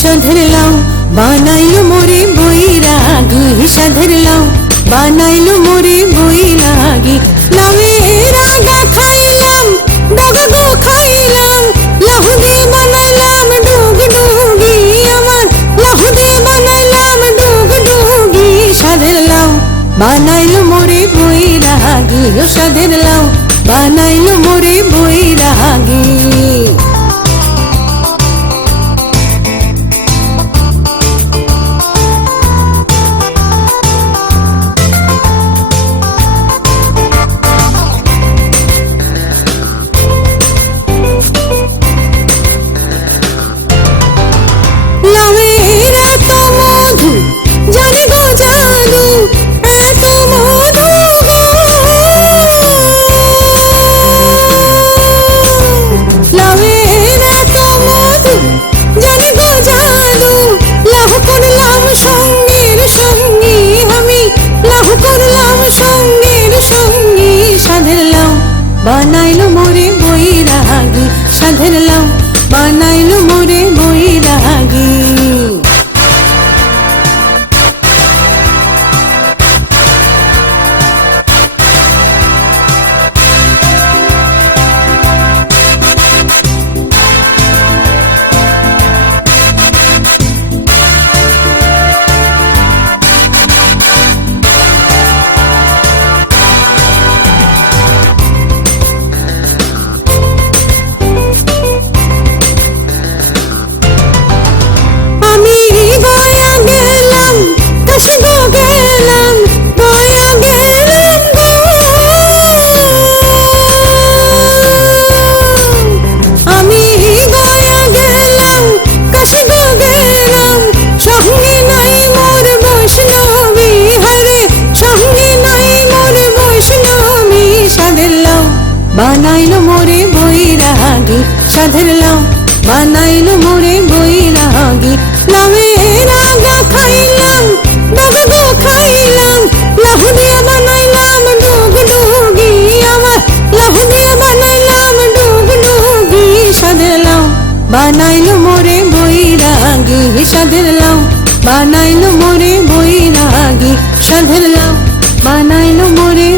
সাধের লাউ বানাইলো মোরে বৈরাগী, সাধের লাউ বানাইলো মোরে বৈরাগী। লাউয়ের আগা খাইলাম, ডগা গো খাইলাম, লাহু দিয়ে বানাইলাম ডুগডুগি, আমার লাহু দিয়ে বানাইলাম ডুগডুগি। সাধের লাউ বানাইলো মোরে বৈরাগী, ও সাধের লাউ বানাইলো মোরে বৈরাগী। লাউয়ের এত মধু জানে গো জাদু, এত মধু গো। লাউয়ের এত মধু জানে গো জাদু, লাহু করলাম সঙ্গের সঙ্গী আমি, লাহু করলাম সঙ্গের সঙ্গী। সাধের লাউ বানাইলো মোরে বৈরাগী, সাধের লাউ বানাইলো মোরে বৈরাগী। বানাইলো মোরে বৈরাগী, সাধের লাউ বানাইলো মোরে বৈরাগী। লাউয়ের আগা খাইলাম, ডগা গো খাইলাম, লাহু দিয়ে বানাইলাম ডুগডুগি, আমার লাহু দিয়ে বানাইলাম ডুগডুগি। সাধের লাউ বানাইলো মোরে বৈরাগী, সাধের লাউ বানাইলো মোরে বৈরাগী, সাধের লাউ বানাইলো মোরে